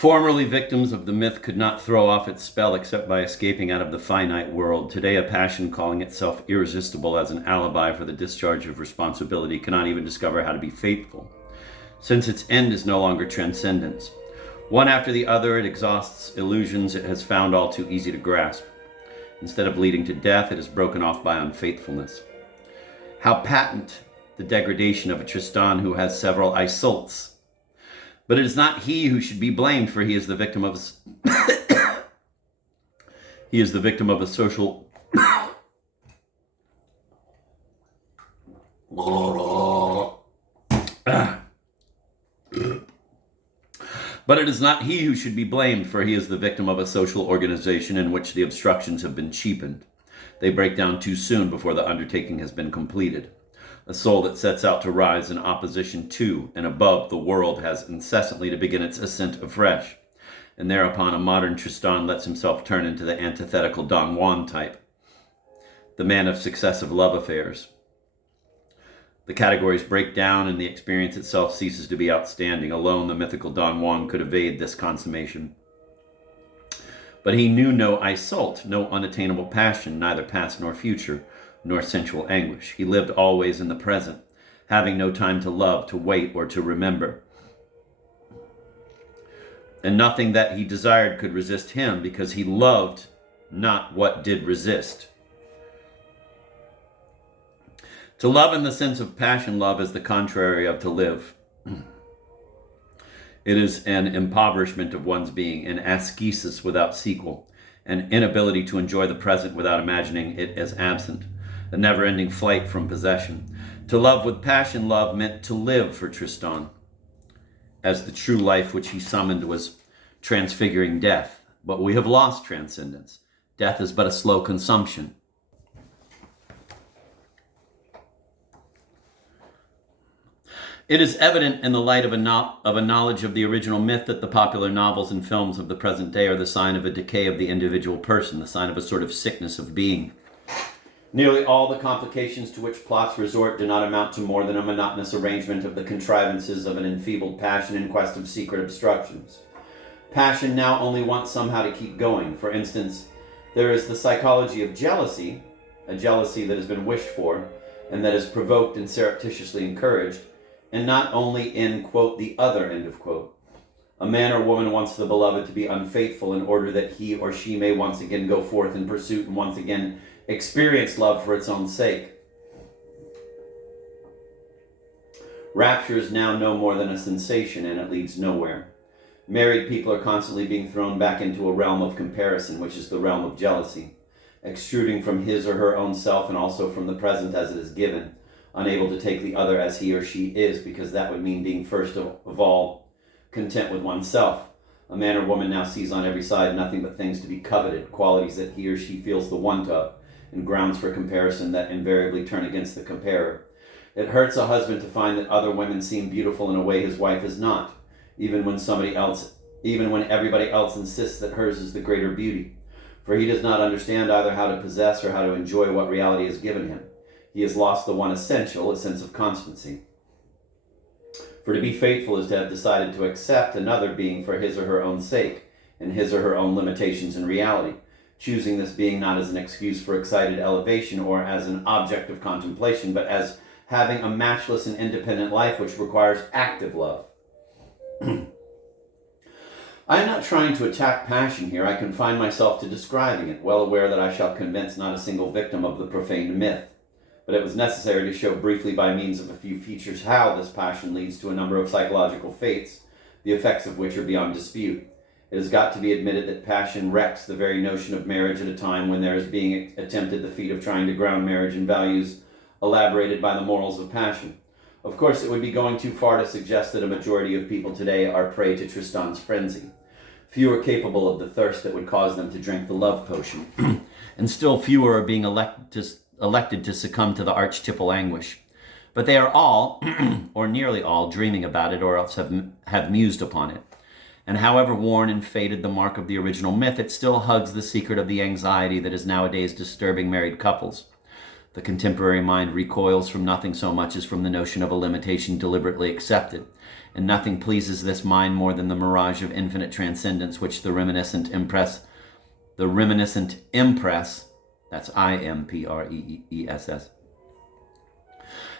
Formerly, victims of the myth could not throw off its spell except by escaping out of the finite world. Today, a passion calling itself irresistible as an alibi for the discharge of responsibility cannot even discover how to be faithful, since its end is no longer transcendence. One after the other, it exhausts illusions it has found all too easy to grasp. Instead of leading to death, it is broken off by unfaithfulness. How patent the degradation of a Tristan who has several Isolts. But it is not he who should be blamed, for he is the victim of he is the victim of a social But it is not he who should be blamed, for he is the victim of a social organization in which the obstructions have been cheapened. They break down too soon before the undertaking has been completed. A soul that sets out to rise in opposition to and above the world has incessantly to begin its ascent afresh, and thereupon a modern Tristan lets himself turn into the antithetical Don Juan type, the man of successive love affairs. The categories break down and the experience itself ceases to be outstanding. Alone, the mythical Don Juan could evade this consummation. But he knew no Isolt, no unattainable passion, neither past nor future, nor sensual anguish. He lived always in the present, having no time to love, to wait, or to remember. And nothing that he desired could resist him, because he loved not what did resist. To love in the sense of passion love is the contrary of to live. It is an impoverishment of one's being, an ascesis without sequel, an inability to enjoy the present without imagining it as absent, a never-ending flight from possession. To love with passion love meant to live for Tristan, as the true life which he summoned was transfiguring death. But we have lost transcendence. Death is but a slow consumption. It is evident in the light of a knowledge of the original myth that the popular novels and films of the present day are the sign of a decay of the individual person, the sign of a sort of sickness of being. Nearly all the complications to which plots resort do not amount to more than a monotonous arrangement of the contrivances of an enfeebled passion in quest of secret obstructions. Passion now only wants somehow to keep going. For instance, there is the psychology of jealousy, a jealousy that has been wished for and that is provoked and surreptitiously encouraged, and not only in, quote, the other, end of quote. A man or woman wants the beloved to be unfaithful in order that he or she may once again go forth in pursuit and once again experience love for its own sake. Rapture is now no more than a sensation, and it leads nowhere. Married people are constantly being thrown back into a realm of comparison, which is the realm of jealousy, extruding from his or her own self and also from the present as it is given, unable to take the other as he or she is, because that would mean being first of all content with oneself. A man or woman now sees on every side nothing but things to be coveted, qualities that he or she feels the want of, and grounds for comparison that invariably turn against the comparer. It hurts a husband to find that other women seem beautiful in a way his wife is not, even when everybody else insists that hers is the greater beauty. For he does not understand either how to possess or how to enjoy what reality has given him. He has lost the one essential, a sense of constancy. For to be faithful is to have decided to accept another being for his or her own sake, and his or her own limitations in reality, choosing this being not as an excuse for excited elevation or as an object of contemplation, but as having a matchless and independent life which requires active love. I am not trying to attack passion here. I confine myself to describing it, well aware that I shall convince not a single victim of the profaned myth. But it was necessary to show briefly by means of a few features how this passion leads to a number of psychological fates, the effects of which are beyond dispute. It has got to be admitted that passion wrecks the very notion of marriage at a time when there is being attempted the feat of trying to ground marriage in values elaborated by the morals of passion. Of course, it would be going too far to suggest that a majority of people today are prey to Tristan's frenzy. Few are capable of the thirst that would cause them to drink the love potion, and still fewer are being elected to succumb to the archetypal anguish. But they are all, or nearly all, dreaming about it or else have mused upon it. And however worn and faded the mark of the original myth, it still hugs the secret of the anxiety that is nowadays disturbing married couples. The contemporary mind recoils from nothing so much as from the notion of a limitation deliberately accepted, and nothing pleases this mind more than the mirage of infinite transcendence which the reminiscent impress, that's IMPREESS.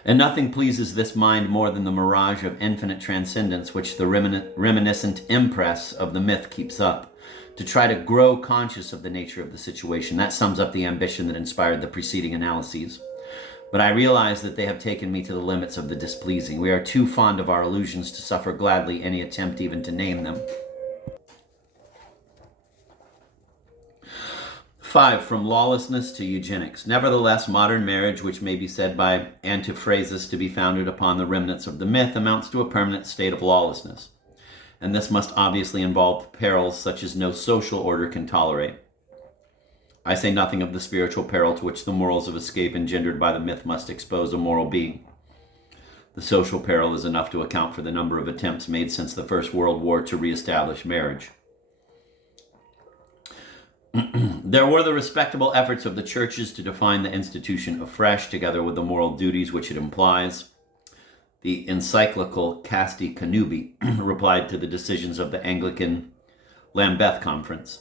And nothing pleases this mind more than the mirage of infinite transcendence which the reminiscent impress of the myth keeps up, to try to grow conscious of the nature of the situation. That sums up the ambition that inspired the preceding analyses. But I realize that they have taken me to the limits of the displeasing. We are too fond of our illusions to suffer gladly any attempt even to name them. 5. From lawlessness to eugenics. Nevertheless, modern marriage, which may be said by Antiphrasis to be founded upon the remnants of the myth, amounts to a permanent state of lawlessness. And this must obviously involve perils such as no social order can tolerate. I say nothing of the spiritual peril to which the morals of escape engendered by the myth must expose a moral being. The social peril is enough to account for the number of attempts made since the First World War to reestablish marriage. There were the respectable efforts of the churches to define the institution afresh, together with the moral duties which it implies. The encyclical Casti Connubii replied to the decisions of the Anglican Lambeth Conference.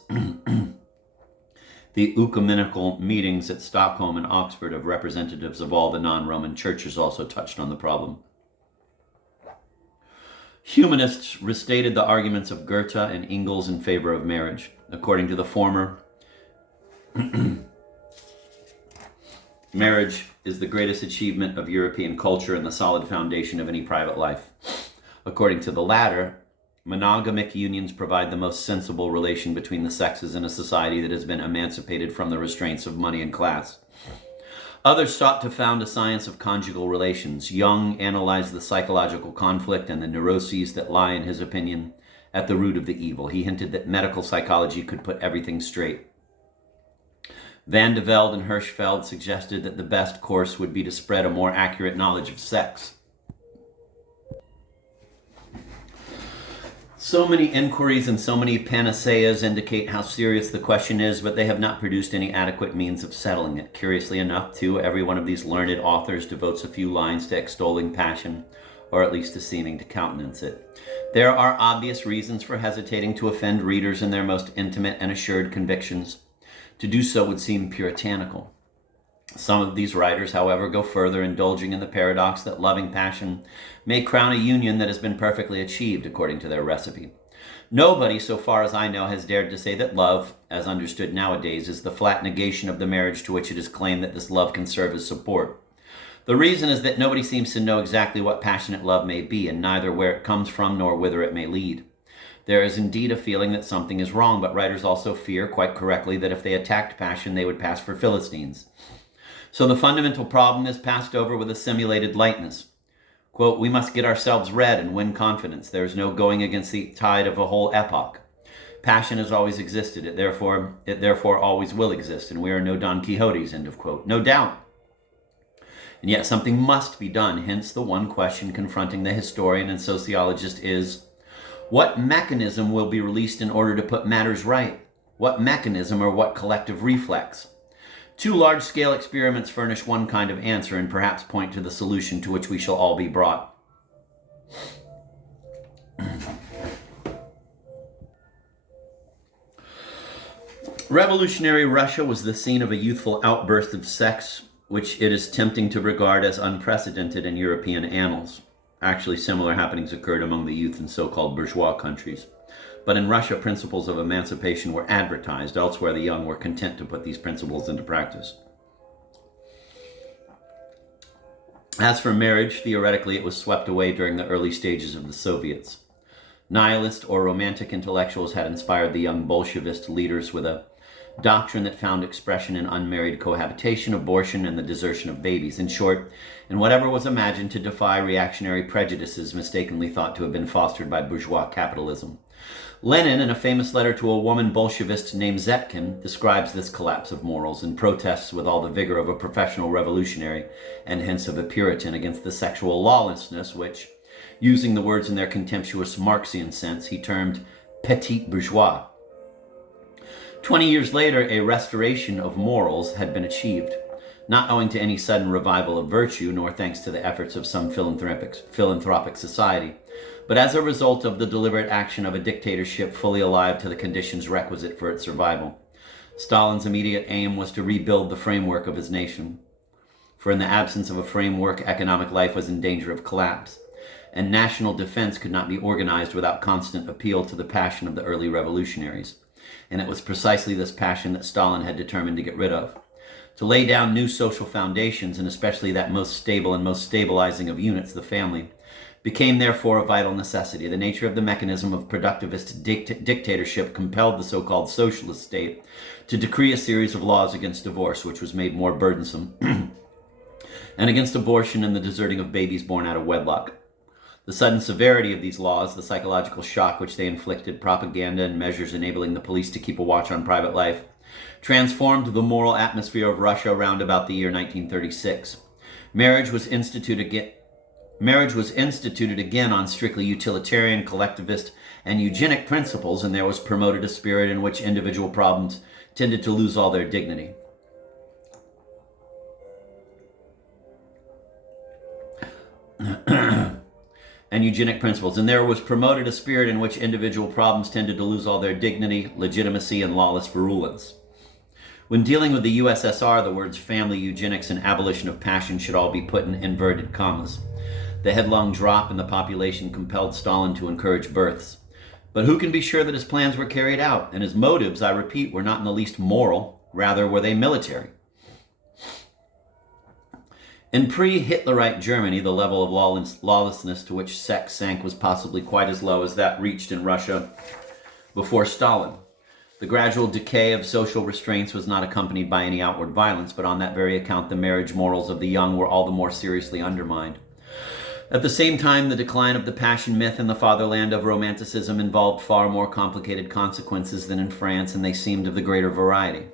The ecumenical meetings at Stockholm and Oxford of representatives of all the non-Roman churches also touched on the problem. Humanists restated the arguments of Goethe and Engels in favor of marriage. According to the former, marriage is the greatest achievement of European culture and the solid foundation of any private life. According to the latter, monogamic unions provide the most sensible relation between the sexes in a society that has been emancipated from the restraints of money and class. Others sought to found a science of conjugal relations. Jung analyzed the psychological conflict and the neuroses that lie, in his opinion, at the root of the evil. He hinted that medical psychology could put everything straight. Van de Velde and Hirschfeld suggested that the best course would be to spread a more accurate knowledge of sex. So many inquiries and so many panaceas indicate how serious the question is, but they have not produced any adequate means of settling it. Curiously enough, too, every one of these learned authors devotes a few lines to extolling passion, or at least to seeming to countenance it. There are obvious reasons for hesitating to offend readers in their most intimate and assured convictions. To do so would seem puritanical. Some of these writers, however, go further, indulging in the paradox that loving passion may crown a union that has been perfectly achieved according to their recipe. Nobody, so far as I know, has dared to say that love, as understood nowadays, is the flat negation of the marriage to which it is claimed that this love can serve as support. The reason is that nobody seems to know exactly what passionate love may be, and neither where it comes from nor whither it may lead. There is indeed a feeling that something is wrong, but writers also fear, quite correctly, that if they attacked passion, they would pass for Philistines. So the fundamental problem is passed over with a simulated lightness. Quote, we must get ourselves read and win confidence. There is no going against the tide of a whole epoch. Passion has always existed. It therefore always will exist, and we are no Don Quixotes, end of quote. No doubt. And yet something must be done. Hence the one question confronting the historian and sociologist is, what mechanism will be released in order to put matters right? What mechanism or what collective reflex? Two large-scale experiments furnish one kind of answer and perhaps point to the solution to which we shall all be brought. Revolutionary Russia was the scene of a youthful outburst of sex, which it is tempting to regard as unprecedented in European annals. Actually, similar happenings occurred among the youth in so-called bourgeois countries. But in Russia, principles of emancipation were advertised. Elsewhere, the young were content to put these principles into practice. As for marriage, theoretically, it was swept away during the early stages of the Soviets. Nihilist or romantic intellectuals had inspired the young Bolshevist leaders with a doctrine that found expression in unmarried cohabitation, abortion, and the desertion of babies. In short, in whatever was imagined to defy reactionary prejudices mistakenly thought to have been fostered by bourgeois capitalism. Lenin, in a famous letter to a woman Bolshevist named Zetkin, describes this collapse of morals and protests with all the vigor of a professional revolutionary and hence of a Puritan against the sexual lawlessness which, using the words in their contemptuous Marxian sense, he termed petit bourgeois. 20 years later, a restoration of morals had been achieved. not owing to any sudden revival of virtue, nor thanks to the efforts of some philanthropic society, but as a result of the deliberate action of a dictatorship fully alive to the conditions requisite for its survival. Stalin's immediate aim was to rebuild the framework of his nation. For in the absence of a framework, economic life was in danger of collapse, and national defense could not be organized without constant appeal to the passion of the early revolutionaries. And it was precisely this passion that Stalin had determined to get rid of. To lay down new social foundations, and especially that most stable and most stabilizing of units, the family, became therefore a vital necessity. The nature of the mechanism of productivist dictatorship compelled the so-called socialist state to decree a series of laws against divorce, which was made more burdensome, and against abortion and the deserting of babies born out of wedlock. The sudden severity of these laws, the psychological shock which they inflicted, propaganda and measures enabling the police to keep a watch on private life, transformed the moral atmosphere of Russia around about the year 1936. Marriage was instituted again on strictly utilitarian, collectivist, and eugenic principles, and there was promoted a spirit in which individual problems tended to lose all their dignity. And eugenic principles. And there was promoted a spirit in which individual problems tended to lose all their dignity, legitimacy, and lawless virulence. When dealing with the USSR, the words family, eugenics, and abolition of passion should all be put in inverted commas. The headlong drop in the population compelled Stalin to encourage births. But who can be sure that his plans were carried out? And his motives, I repeat, were not in the least moral, rather were they military. In pre-Hitlerite Germany, the level of lawlessness to which sex sank was possibly quite as low as that reached in Russia before Stalin. The gradual decay of social restraints was not accompanied by any outward violence, but on that very account the marriage morals of the young were all the more seriously undermined. At the same time, the decline of the passion myth in the fatherland of Romanticism involved far more complicated consequences than in France, and they seemed of the greater variety.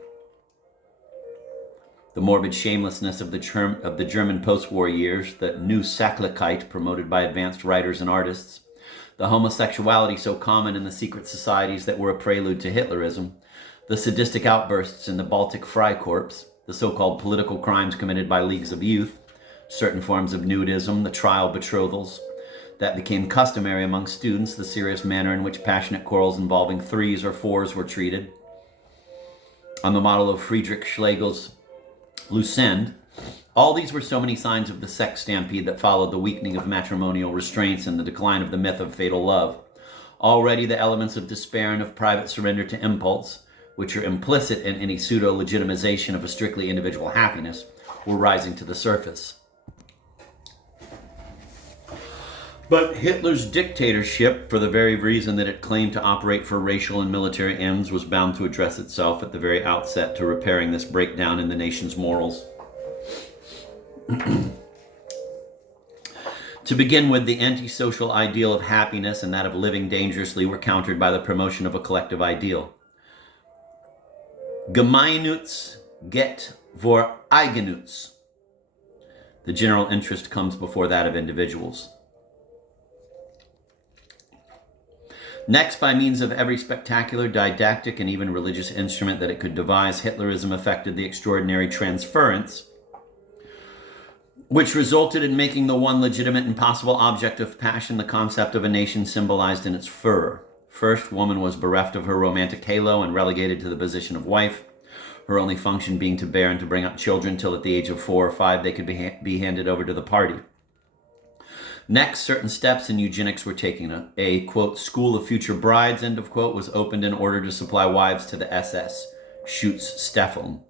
The morbid shamelessness of the German post-war years, the new Sachlichkeit promoted by advanced writers and artists, the homosexuality so common in the secret societies that were a prelude to Hitlerism, the sadistic outbursts in the Baltic Freikorps, the so-called political crimes committed by leagues of youth, certain forms of nudism, the trial betrothals that became customary among students, the serious manner in which passionate quarrels involving threes or fours were treated, on the model of Friedrich Schlegel's Lucinde. All these were so many signs of the sex stampede that followed the weakening of matrimonial restraints and the decline of the myth of fatal love. Already the elements of despair and of private surrender to impulse, which are implicit in any pseudo-legitimization of a strictly individual happiness, were rising to the surface. But Hitler's dictatorship, for the very reason that it claimed to operate for racial and military ends, was bound to address itself at the very outset to repairing this breakdown in the nation's morals. To begin with, the antisocial ideal of happiness and that of living dangerously were countered by the promotion of a collective ideal. Gemeinnütz geht vor Eigennutz. The general interest comes before that of individuals. Next, by means of every spectacular, didactic, and even religious instrument that it could devise, Hitlerism effected the extraordinary transference, which resulted in making the one legitimate and possible object of passion the concept of a nation symbolized in its furor. First, woman was bereft of her romantic halo and relegated to the position of wife, her only function being to bear and to bring up children till at the age of 4 or 5 they could be handed over to the party. Next, certain steps in eugenics were taken. A quote, school of future brides, end of quote, was opened in order to supply wives to the SS, Schutzstaffeln.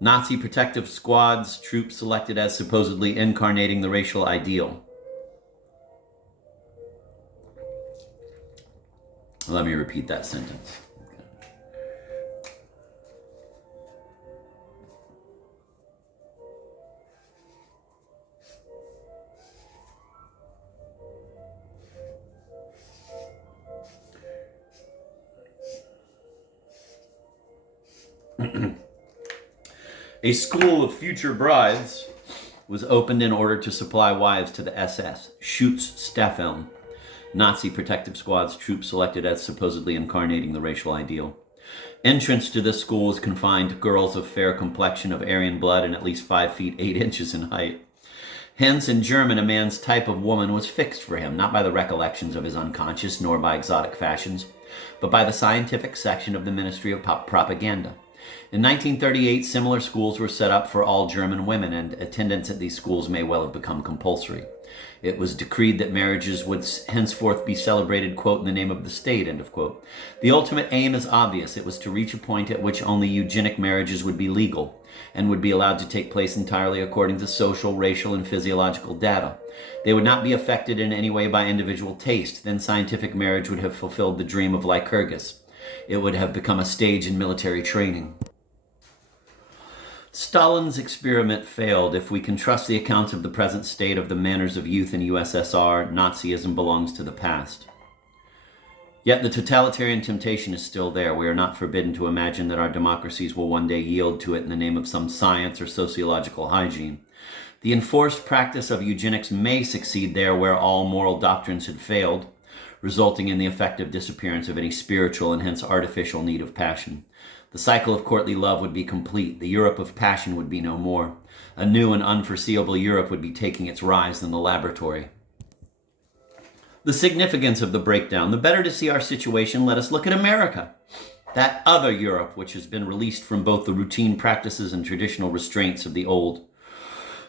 Nazi protective squads, troops selected as supposedly incarnating the racial ideal. Let me repeat that sentence. A school of future brides was opened in order to supply wives to the SS, Schutzstaffeln, Nazi protective squads, troops selected as supposedly incarnating the racial ideal. Entrance to this school was confined to girls of fair complexion, of Aryan blood, and at least 5 feet 8 inches in height. Hence, in German, a man's type of woman was fixed for him, not by the recollections of his unconscious, nor by exotic fashions, but by the scientific section of the Ministry of Propaganda. In 1938, similar schools were set up for all German women, and attendance at these schools may well have become compulsory. It was decreed that marriages would henceforth be celebrated, quote, in the name of the state, end of quote. The ultimate aim is obvious. It was to reach a point at which only eugenic marriages would be legal and would be allowed to take place entirely according to social, racial, and physiological data. They would not be affected in any way by individual taste. Then scientific marriage would have fulfilled the dream of Lycurgus. It would have become a stage in military training. Stalin's experiment failed. If we can trust the accounts of the present state of the manners of youth in USSR, Nazism belongs to the past. Yet the totalitarian temptation is still there. We are not forbidden to imagine that our democracies will one day yield to it in the name of some science or sociological hygiene. The enforced practice of eugenics may succeed there where all moral doctrines had failed, resulting in the effective disappearance of any spiritual and hence artificial need of passion. The cycle of courtly love would be complete. The Europe of passion would be no more. A new and unforeseeable Europe would be taking its rise in the laboratory. The significance of the breakdown. The better to see our situation, let us look at America. That other Europe which has been released from both the routine practices and traditional restraints of the old.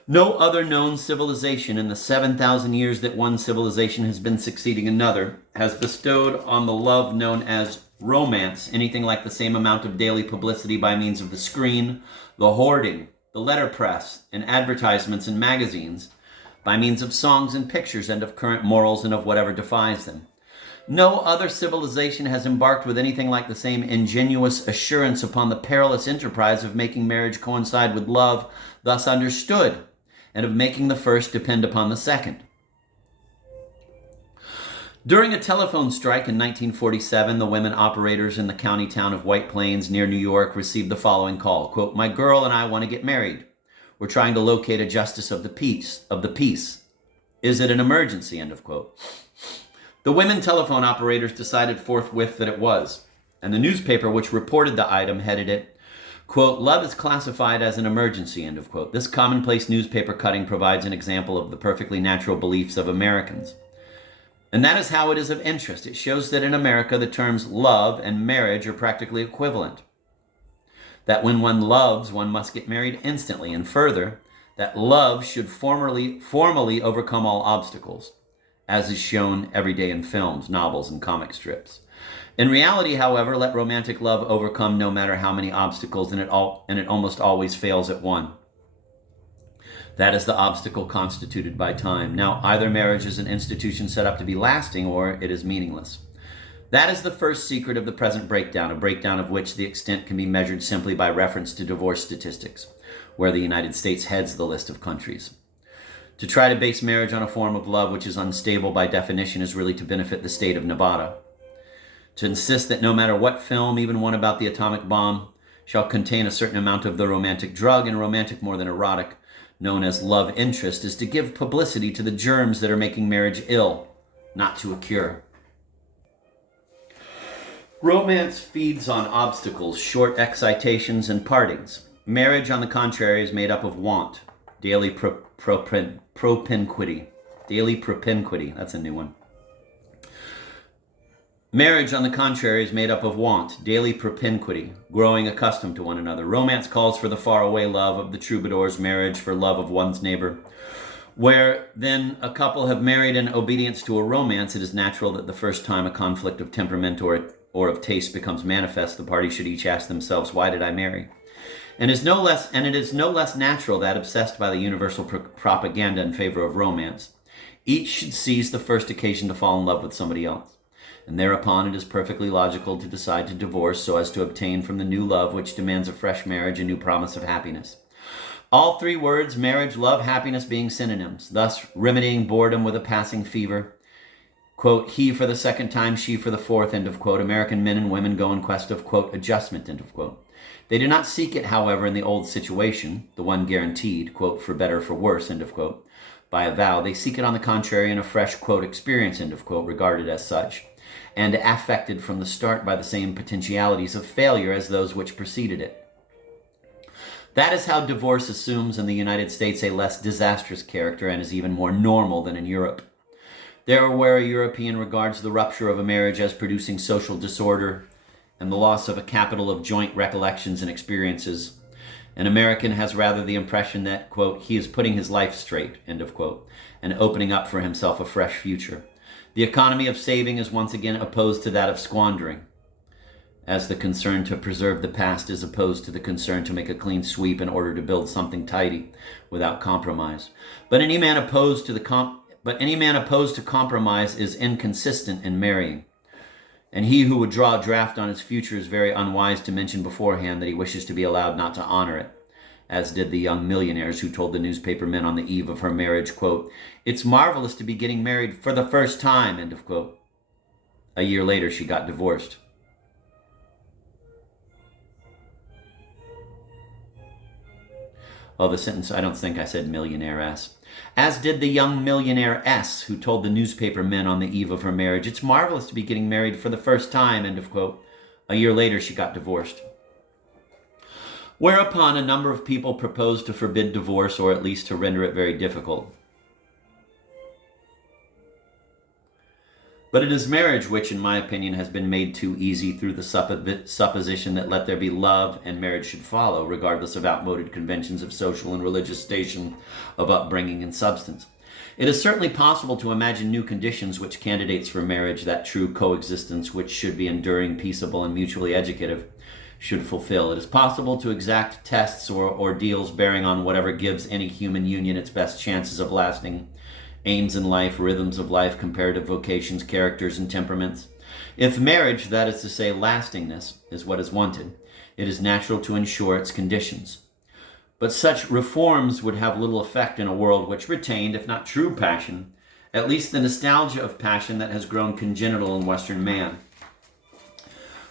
No other known civilization in the 7,000 years that one civilization has been succeeding another has bestowed on the love known as romance anything like the same amount of daily publicity by means of the screen, the hoarding, the letterpress, and advertisements in magazines, by means of songs and pictures and of current morals and of whatever defies them. No other civilization has embarked with anything like the same ingenuous assurance upon the perilous enterprise of making marriage coincide with love thus understood, and of making the first depend upon the second. During a telephone strike in 1947, the women operators in the county town of White Plains near New York received the following call, quote, "My girl and I want to get married. We're trying to locate a justice of the peace. Is it an emergency?" End of quote. The women telephone operators decided forthwith that it was, and the newspaper which reported the item headed it, quote, "Love is classified as an emergency," end of quote. This commonplace newspaper cutting provides an example of the perfectly natural beliefs of Americans. And that is how it is of interest. It shows that in America, the terms love and marriage are practically equivalent. That when one loves, one must get married instantly. And further, that love should formally overcome all obstacles, as is shown every day in films, novels, and comic strips. In reality, however, let romantic love overcome no matter how many obstacles, and it almost always fails at one. That is the obstacle constituted by time. Now, either marriage is an institution set up to be lasting, or it is meaningless. That is the first secret of the present breakdown, a breakdown of which the extent can be measured simply by reference to divorce statistics, where the United States heads the list of countries. To try to base marriage on a form of love which is unstable by definition is really to benefit the state of Nevada. To insist that no matter what film, even one about the atomic bomb, shall contain a certain amount of the romantic drug, and romantic more than erotic, known as love interest, is to give publicity to the germs that are making marriage ill, not to a cure. Romance feeds on obstacles, short excitations, and partings. Marriage, on the contrary, is made up of want, daily propinquity. Daily propinquity, that's a new one. Marriage, on the contrary, is made up of want, daily propinquity, growing accustomed to one another. Romance calls for the faraway love of the troubadour's marriage for love of one's neighbor. Where then a couple have married in obedience to a romance, it is natural that the first time a conflict of temperament or of taste becomes manifest, the parties should each ask themselves, "Why did I marry?" And it is no less natural that, obsessed by the universal propaganda in favor of romance, each should seize the first occasion to fall in love with somebody else. And thereupon it is perfectly logical to decide to divorce so as to obtain from the new love which demands a fresh marriage a new promise of happiness. All three words, marriage, love, happiness, being synonyms, thus remedying boredom with a passing fever. Quote, "He for the second time, she for the fourth," end of quote. American men and women go in quest of, quote, "adjustment," end of quote. They do not seek it, however, in the old situation, the one guaranteed, quote, "for better, for worse," end of quote, by a vow. They seek it, on the contrary, in a fresh, quote, "experience," end of quote, regarded as such. and affected from the start by the same potentialities of failure as those which preceded it. That is how divorce assumes in the United States a less disastrous character and is even more normal than in Europe. There, where a European regards the rupture of a marriage as producing social disorder and the loss of a capital of joint recollections and experiences, an American has rather the impression that, quote, he is putting his life straight, end of quote, and opening up for himself a fresh future. The economy of saving is once again opposed to that of squandering, as the concern to preserve the past is opposed to the concern to make a clean sweep in order to build something tidy without compromise. But any man opposed to compromise is inconsistent in marrying. And he who would draw a draft on his future is very unwise to mention beforehand that he wishes to be allowed not to honor it, as did the young millionaires who told the newspaper men on the eve of her marriage, quote, it's marvelous to be getting married for the first time, end of quote. A year later, she got divorced. Oh, the sentence, I don't think I said millionaire-ass. As did the young millionaire-ess who told the newspaper men on the eve of her marriage, it's marvelous to be getting married for the first time, end of quote. A year later, she got divorced. Whereupon a number of people proposed to forbid divorce, or at least to render it very difficult. But it is marriage which, in my opinion, has been made too easy through the supposition that let there be love and marriage should follow, regardless of outmoded conventions of social and religious station, of upbringing and substance. It is certainly possible to imagine new conditions which candidates for marriage, that true coexistence which should be enduring, peaceable, and mutually educative, should fulfill. It is possible to exact tests or ordeals bearing on whatever gives any human union its best chances of lasting, aims in life, rhythms of life, comparative vocations, characters, and temperaments. If marriage, that is to say lastingness, is what is wanted, it is natural to ensure its conditions. But such reforms would have little effect in a world which retained, if not true passion, at least the nostalgia of passion that has grown congenital in Western man.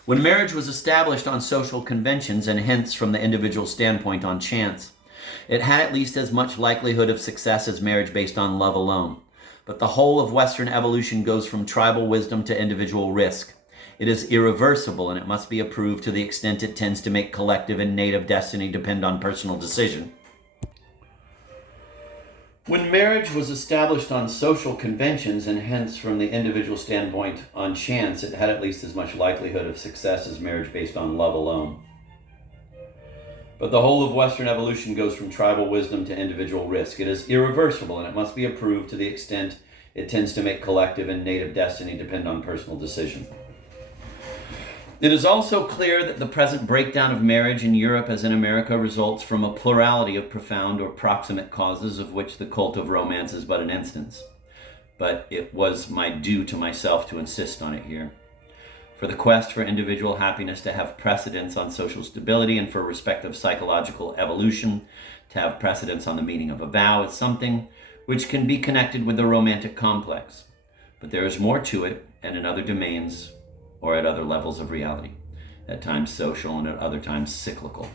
When marriage was established on social conventions, and hence from the individual standpoint on chance, it had at least as much likelihood of success as marriage based on love alone. But the whole of Western evolution goes from tribal wisdom to individual risk. It is irreversible, and it must be approved to the extent it tends to make collective and native destiny depend on personal decision. When marriage was established on social conventions, and hence from the individual standpoint on chance, it had at least as much likelihood of success as marriage based on love alone. But the whole of Western evolution goes from tribal wisdom to individual risk. It is irreversible, and it must be approved to the extent it tends to make collective and native destiny depend on personal decision. It is also clear that the present breakdown of marriage in Europe as in America results from a plurality of profound or proximate causes, of which the cult of romance is but an instance. But it was my due to myself to insist on it here. For the quest for individual happiness to have precedence on social stability, and for respect of psychological evolution to have precedence on the meaning of a vow, is something which can be connected with the romantic complex. But there is more to it, and in other domains or at other levels of reality, at times social and at other times cyclical.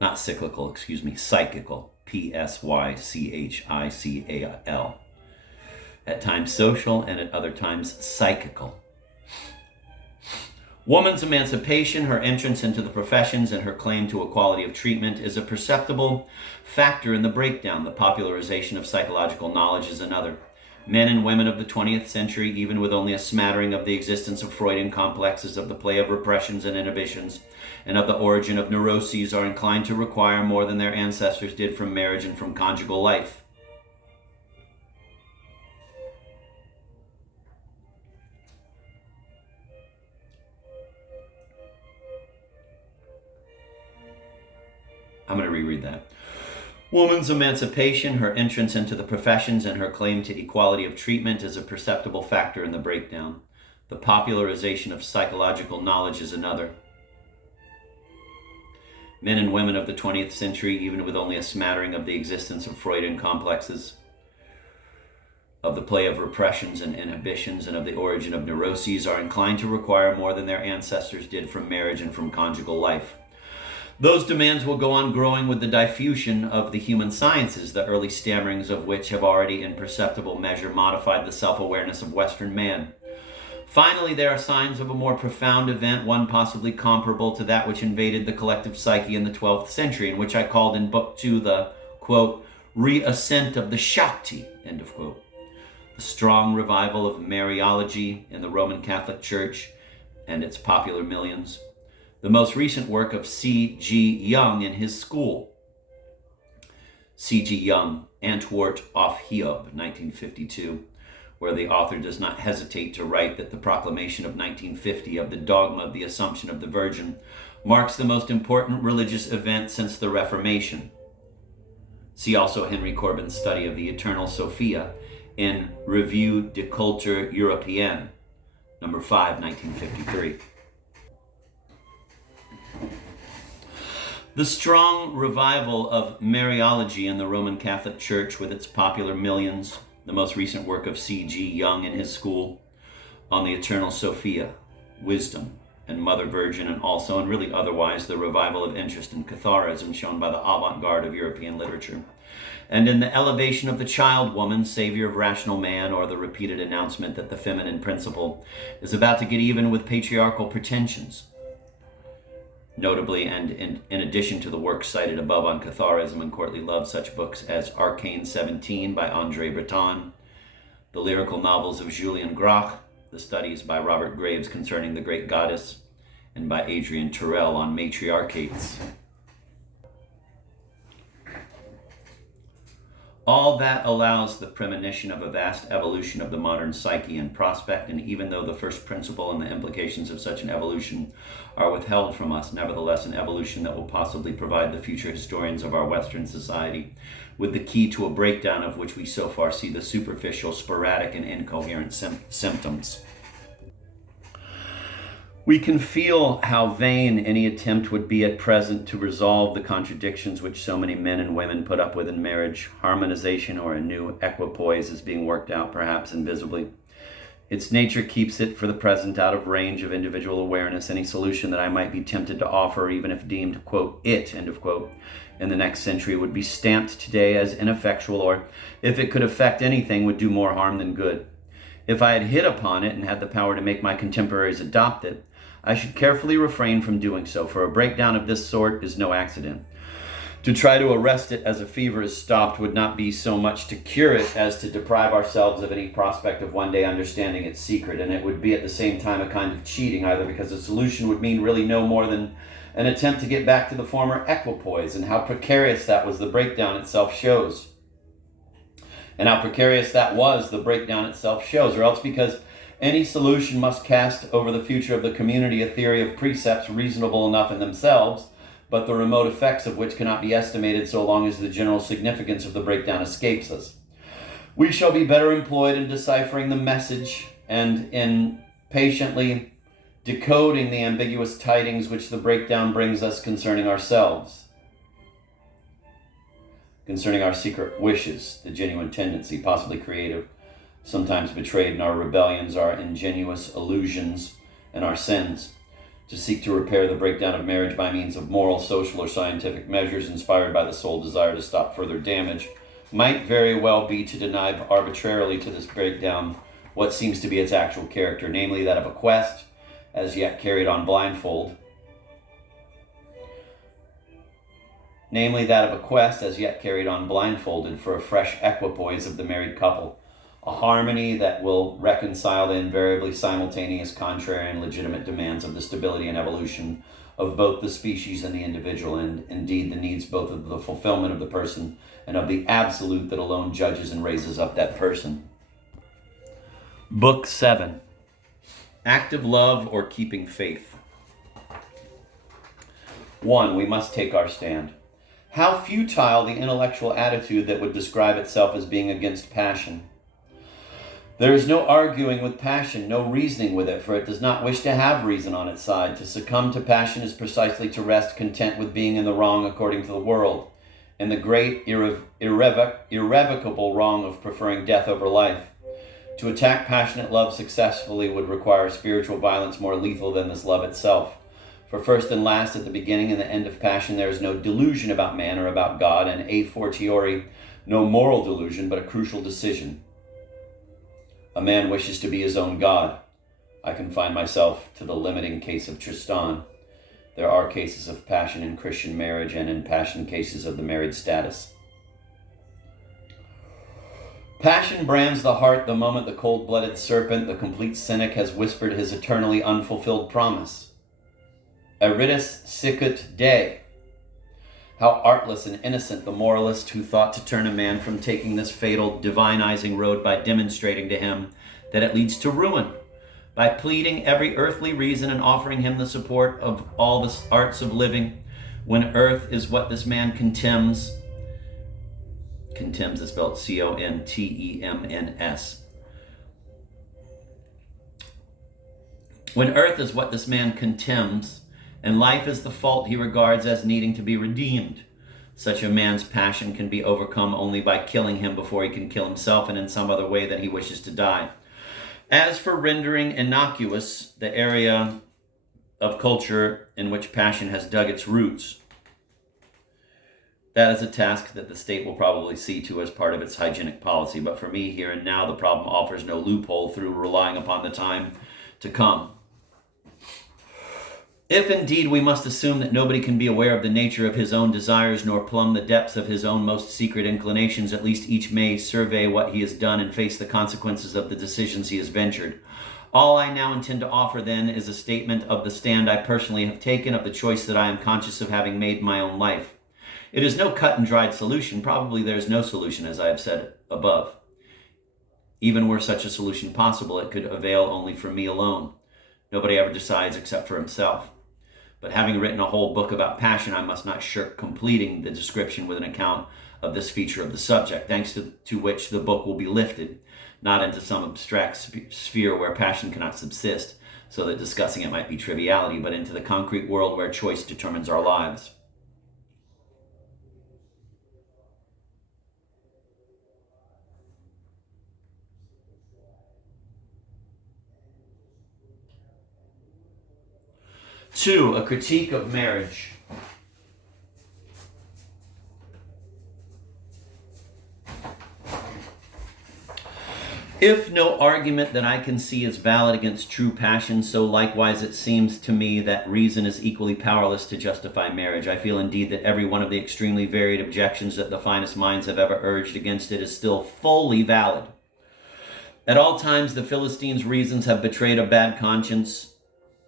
Not cyclical, psychical. Psychical. At times social and at other times psychical. Woman's emancipation, her entrance into the professions, and her claim to equality of treatment is a perceptible factor in the breakdown. The popularization of psychological knowledge is another. Men and women of the 20th century, even with only a smattering of the existence of Freudian complexes, of the play of repressions and inhibitions, and of the origin of neuroses, are inclined to require more than their ancestors did from marriage and from conjugal life. I'm going to reread that. Woman's emancipation, her entrance into the professions, and her claim to equality of treatment is a perceptible factor in the breakdown. The popularization of psychological knowledge is another. Men and women of the 20th century, even with only a smattering of the existence of Freudian complexes, of the play of repressions and inhibitions, and of the origin of neuroses, are inclined to require more than their ancestors did from marriage and from conjugal life. Those demands will go on growing with the diffusion of the human sciences, the early stammerings of which have already in perceptible measure modified the self-awareness of Western man. Finally, there are signs of a more profound event, one possibly comparable to that which invaded the collective psyche in the 12th century, in which I called in Book 2 the, quote, reascent of the Shakti, end of quote. The strong revival of Mariology in the Roman Catholic Church and its popular millions. The most recent work of C.G. Jung in his school. C.G. Jung, Antwoord auf Hiob, 1952, where the author does not hesitate to write that the proclamation of 1950 of the dogma of the Assumption of the Virgin marks the most important religious event since the Reformation. See also Henry Corbin's study of the Eternal Sophia in Revue de Culture Européenne, number 5, 1953. The strong revival of Mariology in the Roman Catholic Church with its popular millions, the most recent work of C.G. Jung in his school on the Eternal Sophia, wisdom, and Mother Virgin, and also, and really otherwise, the revival of interest in Catharism shown by the avant-garde of European literature, and in the elevation of the child woman, savior of rational man, or the repeated announcement that the feminine principle is about to get even with patriarchal pretensions. Notably, and in addition to the works cited above on Catharism and courtly love, such books as Arcane 17 by André Breton, the lyrical novels of Julien Gracq, the studies by Robert Graves concerning the great goddess, and by Adrian Turrell on matriarchates. All that allows the premonition of a vast evolution of the modern psyche in prospect, and even though the first principle and the implications of such an evolution are withheld from us, nevertheless an evolution that will possibly provide the future historians of our Western society with the key to a breakdown of which we so far see the superficial, sporadic, and incoherent symptoms. We can feel how vain any attempt would be at present to resolve the contradictions which so many men and women put up with in marriage. Harmonization or a new equipoise is being worked out, perhaps invisibly. Its nature keeps it, for the present, out of range of individual awareness. Any solution that I might be tempted to offer, even if deemed, quote, it, end of quote, in the next century, would be stamped today as ineffectual, or, if it could affect anything, would do more harm than good. If I had hit upon it and had the power to make my contemporaries adopt it, I should carefully refrain from doing so, for a breakdown of this sort is no accident. To try to arrest it as a fever is stopped would not be so much to cure it as to deprive ourselves of any prospect of one day understanding its secret, and it would be at the same time a kind of cheating, either because a solution would mean really no more than an attempt to get back to the former equipoise, and how precarious that was the breakdown itself shows. And how precarious that was the breakdown itself shows, or else because any solution must cast over the future of the community a theory of precepts reasonable enough in themselves, but the remote effects of which cannot be estimated so long as the general significance of the breakdown escapes us. We shall be better employed in deciphering the message and in patiently decoding the ambiguous tidings which the breakdown brings us concerning ourselves, concerning our secret wishes, the genuine tendency, possibly creative, sometimes betrayed in our rebellions, our ingenuous illusions, and our sins, to seek to repair the breakdown of marriage by means of moral, social, or scientific measures inspired by the sole desire to stop further damage, might very well be to deny arbitrarily to this breakdown what seems to be its actual character, namely that of a quest, as yet carried on blindfolded, for a fresh equipoise of the married couple, a harmony that will reconcile the invariably simultaneous, contrary, and legitimate demands of the stability and evolution of both the species and the individual, and indeed the needs both of the fulfillment of the person and of the absolute that alone judges and raises up that person. Book 7. Active Love or Keeping Faith. 1. We must take our stand. How futile the intellectual attitude that would describe itself as being against passion. There is no arguing with passion, no reasoning with it, for it does not wish to have reason on its side. To succumb to passion is precisely to rest content with being in the wrong according to the world, in the great irrevocable wrong of preferring death over life. To attack passionate love successfully would require spiritual violence more lethal than this love itself. For first and last, at the beginning and the end of passion, there is no delusion about man or about God, and a fortiori, no moral delusion, but a crucial decision. A man wishes to be his own God. I confine myself to the limiting case of Tristan. There are cases of passion in Christian marriage and in passion cases of the married status. Passion brands the heart the moment the cold-blooded serpent, the complete cynic, has whispered his eternally unfulfilled promise. Eritis sicut Dei. How artless and innocent the moralist who thought to turn a man from taking this fatal divinizing road by demonstrating to him that it leads to ruin, by pleading every earthly reason and offering him the support of all the arts of living, when earth is what this man contemns. Contemns is spelled C-O-N-T-E-M-N-S. When earth is what this man contemns, and life is the fault he regards as needing to be redeemed, such a man's passion can be overcome only by killing him before he can kill himself and in some other way that he wishes to die. As for rendering innocuous the area of culture in which passion has dug its roots, that is a task that the state will probably see to as part of its hygienic policy. But for me, here and now, the problem offers no loophole through relying upon the time to come. If indeed we must assume that nobody can be aware of the nature of his own desires nor plumb the depths of his own most secret inclinations, at least each may survey what he has done and face the consequences of the decisions he has ventured. All I now intend to offer then is a statement of the stand I personally have taken, of the choice that I am conscious of having made my own life. It is no cut and dried solution. Probably there is no solution, as I have said above. Even were such a solution possible, it could avail only for me alone. Nobody ever decides except for himself. But having written a whole book about passion, I must not shirk completing the description with an account of this feature of the subject, thanks to which the book will be lifted, not into some abstract sphere where passion cannot subsist, so that discussing it might be triviality, but into the concrete world where choice determines our lives. Two, a critique of marriage. If no argument that I can see is valid against true passion, so likewise it seems to me that reason is equally powerless to justify marriage. I feel indeed that every one of the extremely varied objections that the finest minds have ever urged against it is still fully valid. At all times the Philistines' reasons have betrayed a bad conscience,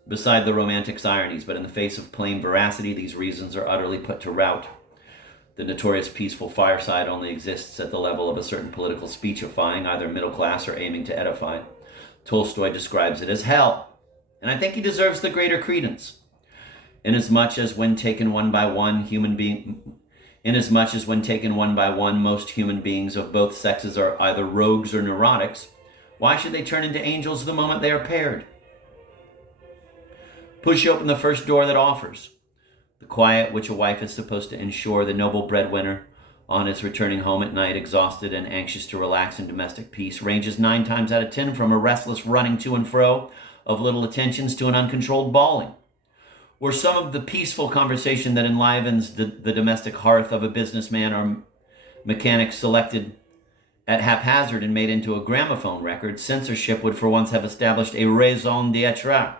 beside the romantic's ironies, but in the face of plain veracity, these reasons are utterly put to rout. The notorious peaceful fireside only exists at the level of a certain political speechifying, either middle class or aiming to edify. Tolstoy describes it as hell, and I think he deserves the greater credence. Inasmuch as when taken one by one, most human beings of both sexes are either rogues or neurotics, why should they turn into angels the moment they are paired? Push open the first door that offers. The quiet which a wife is supposed to ensure the noble breadwinner, on his returning home at night, exhausted and anxious to relax in domestic peace, ranges 9 times out of 10 from a restless running to and fro of little attentions to an uncontrolled bawling. Or some of the peaceful conversation that enlivens the domestic hearth of a businessman or mechanic selected at haphazard and made into a gramophone record, censorship would for once have established a raison d'etre.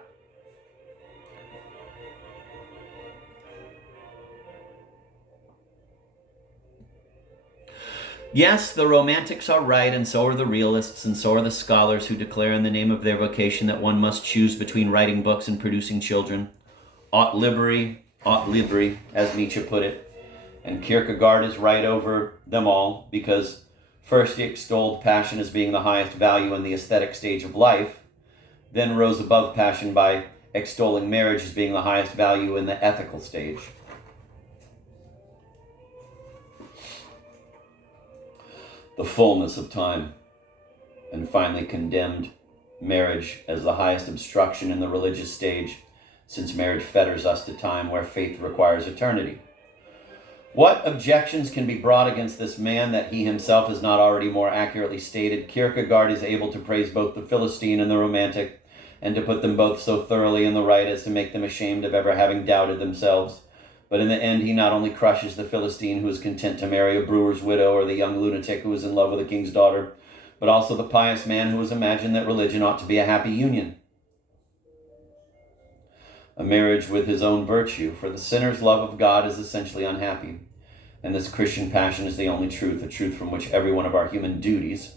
Yes, the romantics are right, and so are the realists, and so are the scholars who declare in the name of their vocation that one must choose between writing books and producing children. Aut libri, as Nietzsche put it. And Kierkegaard is right over them all, because first he extolled passion as being the highest value in the aesthetic stage of life, then rose above passion by extolling marriage as being the highest value in the ethical stage. The fullness of time, and finally condemned marriage as the highest obstruction in the religious stage, since marriage fetters us to time where faith requires eternity. What objections can be brought against this man that he himself has not already more accurately stated? Kierkegaard is able to praise both the Philistine and the romantic and to put them both so thoroughly in the right as to make them ashamed of ever having doubted themselves. But in the end, he not only crushes the Philistine who is content to marry a brewer's widow, or the young lunatic who is in love with a king's daughter, but also the pious man who has imagined that religion ought to be a happy union, a marriage with his own virtue. For the sinner's love of God is essentially unhappy, and this Christian passion is the only truth, a truth from which every one of our human duties,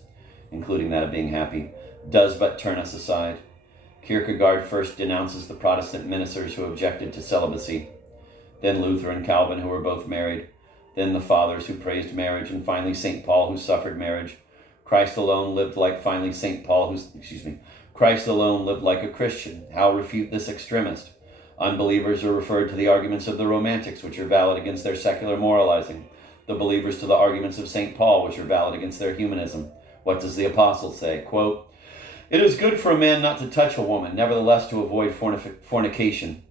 including that of being happy, does but turn us aside. Kierkegaard first denounces the Protestant ministers who objected to celibacy, then Luther and Calvin, who were both married, then the fathers who praised marriage, and finally St. Paul, who suffered marriage. Christ alone lived like Christ alone lived like a Christian. How refute this extremist? Unbelievers are referred to the arguments of the Romantics, which are valid against their secular moralizing. The believers to the arguments of St. Paul, which are valid against their humanism. What does the apostle say? Quote, "It is good for a man not to touch a woman, nevertheless to avoid fornication.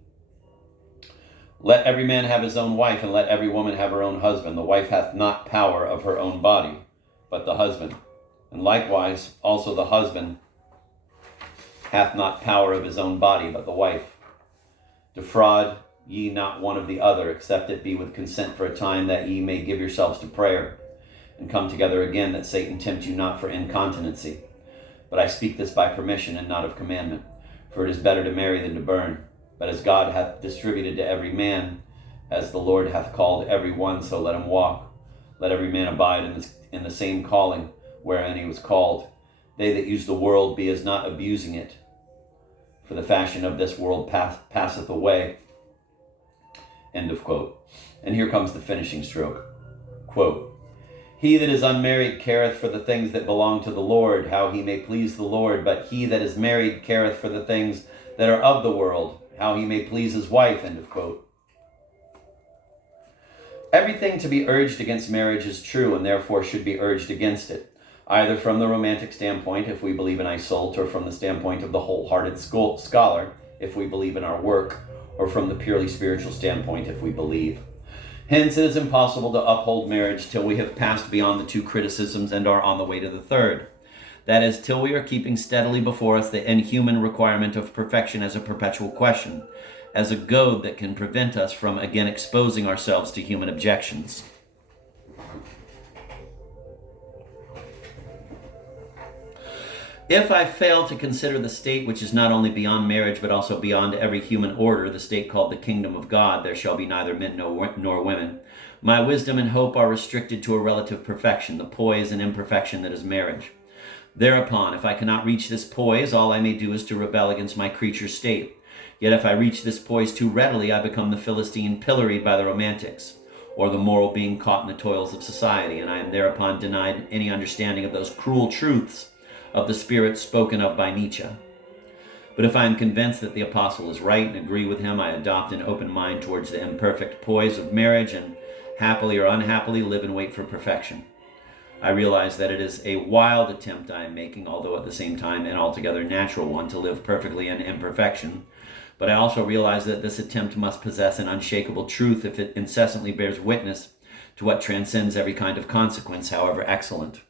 Let every man have his own wife, and let every woman have her own husband. The wife hath not power of her own body, but the husband. And likewise, also the husband hath not power of his own body, but the wife. Defraud ye not one of the other, except it be with consent for a time, that ye may give yourselves to prayer, and come together again, that Satan tempt you not for incontinency. But I speak this by permission, and not of commandment. For it is better to marry than to burn. But as God hath distributed to every man, as the Lord hath called every one, so let him walk. Let every man abide in the same calling wherein he was called. They that use the world be as not abusing it. For the fashion of this world passeth away." End of quote. And here comes the finishing stroke. Quote, "He that is unmarried careth for the things that belong to the Lord, how he may please the Lord. But he that is married careth for the things that are of the world, how he may please his wife." End of quote. Everything to be urged against marriage is true, and therefore should be urged against it, either from the Romantic standpoint, if we believe in Iseult, or from the standpoint of the wholehearted scholar, if we believe in our work, or from the purely spiritual standpoint, if we believe. Hence, it is impossible to uphold marriage till we have passed beyond the two criticisms and are on the way to the third. That is, till we are keeping steadily before us the inhuman requirement of perfection as a perpetual question, as a goad that can prevent us from again exposing ourselves to human objections. If I fail to consider the state which is not only beyond marriage, but also beyond every human order, the state called the kingdom of God, there shall be neither men nor women, my wisdom and hope are restricted to a relative perfection, the poise and imperfection that is marriage. Thereupon, if I cannot reach this poise, all I may do is to rebel against my creature state. Yet if I reach this poise too readily, I become the Philistine pilloried by the Romantics, or the moral being caught in the toils of society, and I am thereupon denied any understanding of those cruel truths of the spirit spoken of by Nietzsche. But if I am convinced that the apostle is right and agree with him, I adopt an open mind towards the imperfect poise of marriage, and happily or unhappily live and wait for perfection. I realize that it is a wild attempt I am making, although at the same time an altogether natural one, to live perfectly in imperfection. But I also realize that this attempt must possess an unshakable truth if it incessantly bears witness to what transcends every kind of consequence, however excellent.